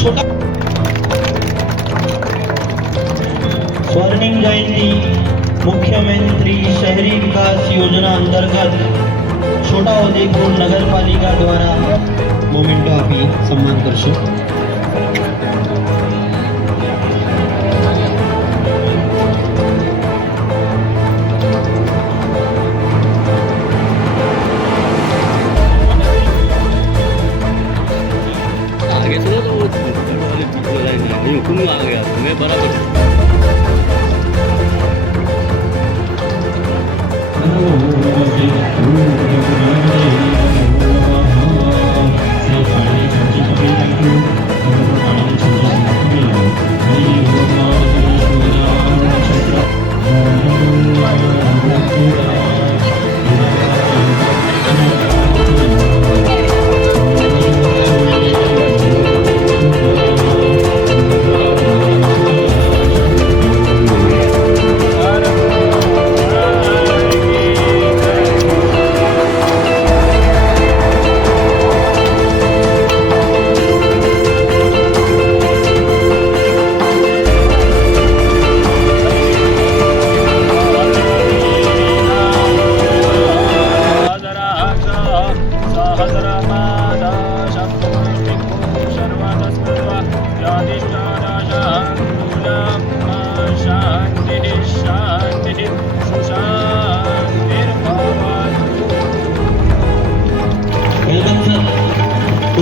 छोटा स्वर्णिम जयंती मुख्यमंत्री शहरी विकास योजना अंतर्गत छोटाउदेपुर नगरपालिका द्वारा मोमेंटो आपी सम्मान करशो। आगे चलो तो आ गया मैं बराबर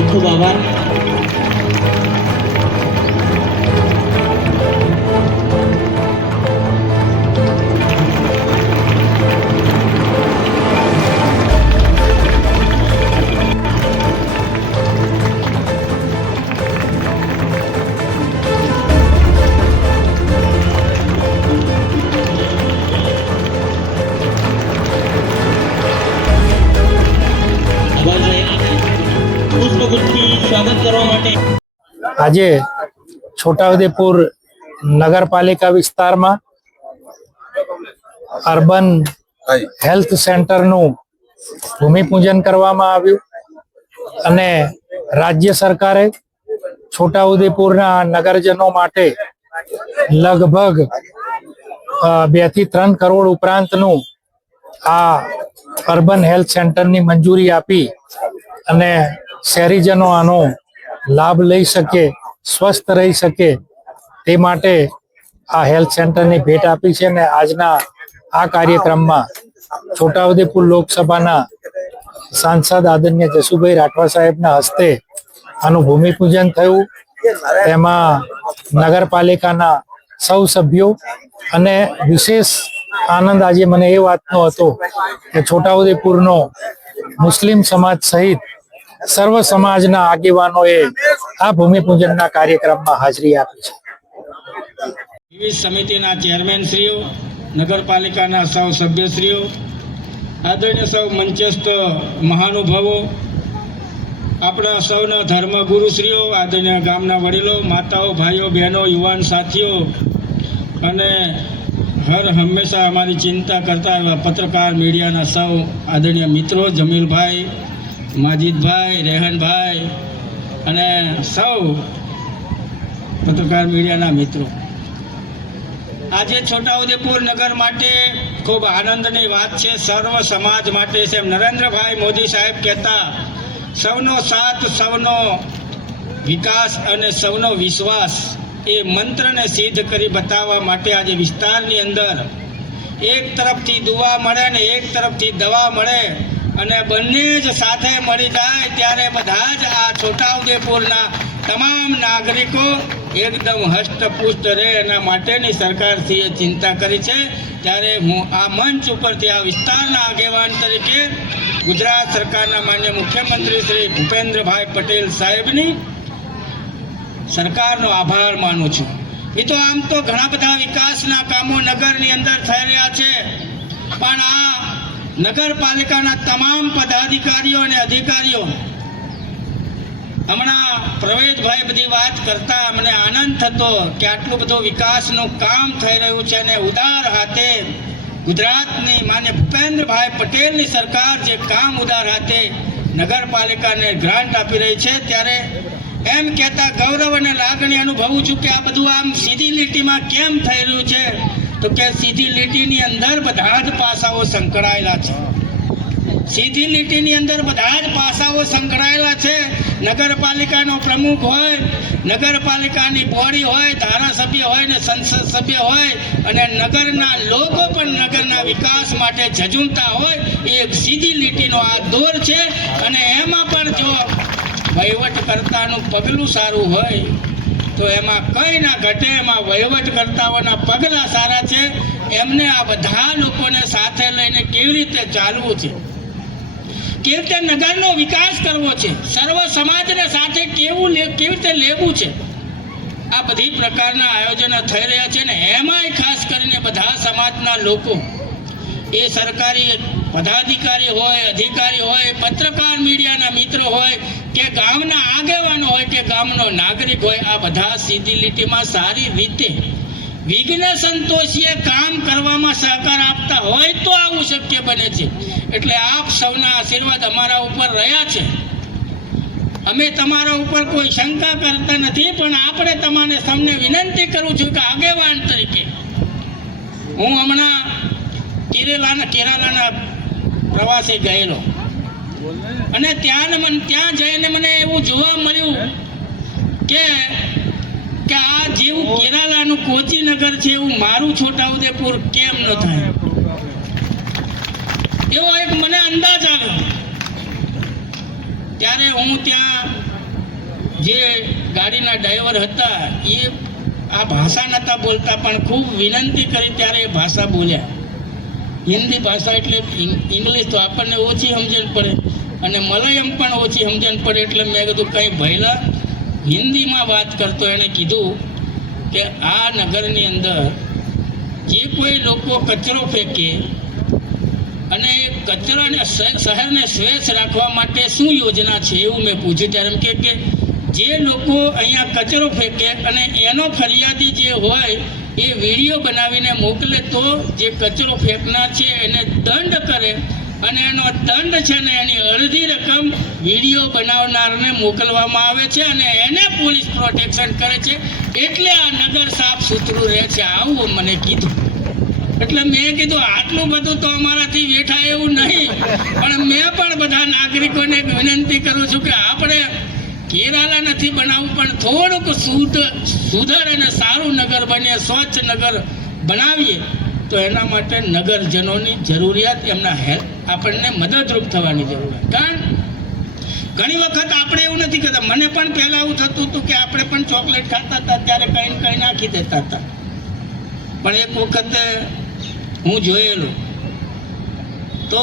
खूब आभार। स्वागत करवा माटे आज छोटाउदेपुर नगरपालिका विस्तार में अर्बन हेल्थ सेंटर नु भूमिपूजन करवामां आव्युं अने राज्य सरकारे छोटाउदेपुरना नगरजनों माटे लगभग 2 થી 3 करोड़ उपरांतनु आ अर्बन हेल्थ सेंटर नी मंजूरी आपी अने शहरीजनों आनो लाभ लई सके, स्वस्थ रही सके ते माटे आ हेल्थ सेंटर नी भेट आपी छे ने आजना आ कार्यक्रम में छोटाउदेपुर लोकसभा सांसद आदरणीय जसुभाई राठवा साहेब ना हस्ते आनु भूमिपूजन थयुं। तेमां नगरपालिकाना सौ सभ्यो अने विशेष आनंद आज मने ए वातनो हतो के छोटाउदेपुरनो मुस्लिम समाज सहित सर्व समाजना आगेवानोए आ भूमिपूजनना कार्यक्रममां हाजरी आपी छे। विविध समितिना चेरमेनश्रीओ, नगरपालिकाना सौ सभ्यश्रीओ, आदरणीय सौ मंचस्थ महानुभावो, अपना सौना धर्मगुरुश्रीओ, आदरणीय गामना वडीलो, माताओ, भाईओ, बहनों, युवान साथीओ अने हर हमेशा हमारी चिंता करता एवा पत्रकार मीडियाना सौ आदरणीय मित्रों, जमील भाई, माजिद भाई, रेहन भाई अने सौ पत्रकार मीडियाना मित्रों, आज छोटाउदेपुर नगर माटे खूब आनंदनी बात है। सर्व समाज माटे है। नरेंद्र भाई मोदी साहेब कहता सौनो साथ, सौनो विकास अने सौनो विश्वास ए मंत्र ने सिद्ध करी बतावा माटे आज विस्तारनी अंदर एक तरफथी दुआ मळे ने एक तरफथी दवा मळे अने बंने ज साथे मळी जाय त्यारे बधा ज आ छोटाउदेपुरना तमाम नागरिको एकदम हष्टपुष्ट रहे एना माटेनी सरकारश्रीए चिंता करी छे। त्यारे हूँ आ मंच उपरथी आ विस्तारना आगेवान तरीके गुजरात सरकारना माननीय मुख्यमंत्री श्री भूपेन्द्रभाई पटेल साहेबनी सरकारनो आभार मानु छुं। तो आम तो घणा बधा विकासना कामो नगरनी अंदर थई रह्या छे, पण आ नगरपालिकाना तमाम पदाधिकारीओ अने अधिकारीओ हमणा प्रवेशभाई बधी वात करता मने आनंद थतो के आटલું બધું વિકાસનું કામ થઈ રહ્યું છે અને ઉદાર હાથે ગુજરાતની માન્ય ભૂપેન્દ્રભાઈ પટેલની સરકાર જે કામ ઉદાર હાથે નગરપાલિકાને ગ્રાન્ટ આપી રહી છે ત્યારે એમ કહેતા ગૌરવ અને લાગણી અનુભવું છું કે આ બધું આમ સીધી લીટીમાં કેમ થઈ રહ્યું છે, તો કે સીધી લીટીની અંદર બધા જ પાસાઓ સંકળાયેલા છે. સીધી લીટીની અંદર બધા જ પાસાઓ સંકળાયેલા છે. નગરપાલિકાનો પ્રમુખ હોય, નગરપાલિકાની બોડી હોય, ધારાસભ્ય હોય ને સંસદ સભ્ય હોય અને નગરના લોકો પણ નગરના વિકાસ માટે ઝઝૂમતા હોય, એ એક સીધી લીટીનો આ દોર છે. અને એમાં પણ જો વહીવટકર્તાનું પગલું સારું હોય તો એમાં કંઈ ના ઘટે. એમાં વહીવટકર્તાઓના પગલાં સારા છે. એમને આ બધા લોકોને સાથે લઈને કેવી રીતે ચાલવું છે, કેવી રીતે નગરનો વિકાસ કરવો છે, સર્વ સમાજને સાથે કેવી રીતે લેવું છે, આ બધી પ્રકારના આયોજનો થઈ રહ્યા છે. ને એમાંય ખાસ કરીને બધા સમાજના લોકો, એ સરકારી પદાધિકારી હોય, અધિકારી હોય, પત્રકાર મીડિયાના મિત્રો હોય કે ગામના આગેવાનો હોય કે ગામનો નાગરિક હોય, આ બધા સીધી લીટીમાં સારી રીતે વિઘ્ન સંતોષીએ કામ કરવામાં સહકાર આપતા હોય તો આવું શક્ય બને છે. એટલે આપ સૌના આશીર્વાદ અમારા ઉપર રહ્યા છે. અમે તમારા ઉપર કોઈ શંકા કરતા નથી, પણ આપણે તમારે સૌને વિનંતી કરું છું કે આગેવાન તરીકે હું હમણાં કેરાલાના પ્રવાસે ગયેલો અને ત્યાં જઈને મને એવું જોવા મળ્યું કે આ જેવું કેરાલાનું કોચીનગર છે એવું મારું છોટાઉદેપુર કેમ ન થાય, એવો એક મને અંદાજ આવ્યો. ત્યારે હું ત્યાં જે ગાડીના ડ્રાઈવર હતા એ આ ભાષા નહોતા બોલતા, પણ ખૂબ વિનંતી કરી ત્યારે એ ભાષા બોલ્યા. હિન્દી ભાષા એટલે ઇંગ્લિશ તો આપણને ઓછી સમજણ પડે અને મલયાલમ પણ ઓછી સમજણ પડે. એટલે મેં કીધું કંઈ ભયલા હિન્દીમાં વાત કરતો. એણે કીધું કે આ નગરની અંદર જે કોઈ લોકો કચરો ફેંકે અને કચરાને શહેરને સ્વચ્છ રાખવા માટે શું યોજના છે એવું મેં પૂછ્યું. ત્યારે એમ કે જે લોકો અહીંયા કચરો ફેંકે અને એનો ફરિયાદી જે હોય એ વિડીયો બનાવીને મોકલે તો જે કચરો ફેંકનાર છે એને દંડ કરે અને એનો દંડ છે ને એની અડધી રકમ વિડીયો બનાવનારને મોકલવામાં આવે છે અને એને પોલીસ પ્રોટેક્શન કરે છે. એટલે આ નગર સાફ સુથરું રહે છે, આવું મને કીધું. એટલે મેં કીધું આટલું બધું તો અમારાથી વેઠાય એવું નહીં, પણ મેં પણ બધા નાગરિકોને વિનંતી કરું છું કે આપણે કેરાલા નથી બનાવવું, પણ થોડુંક સુધર અને સારું નગર બને, સ્વચ્છ નગર બનાવીએ તો એના માટે નગરજનોની જરૂરિયાત, એમના આપણને મદદરૂપ થવાની જરૂરિયાત. કારણ ઘણી વખત આપણે એવું નથી કરતા. મને પણ પહેલાં એવું થતું હતું કે આપણે પણ ચોકલેટ ખાતા હતા ત્યારે કંઈ ને કંઈ નાખી દેતા હતા. પણ એક વખતે હું જોયેલું તો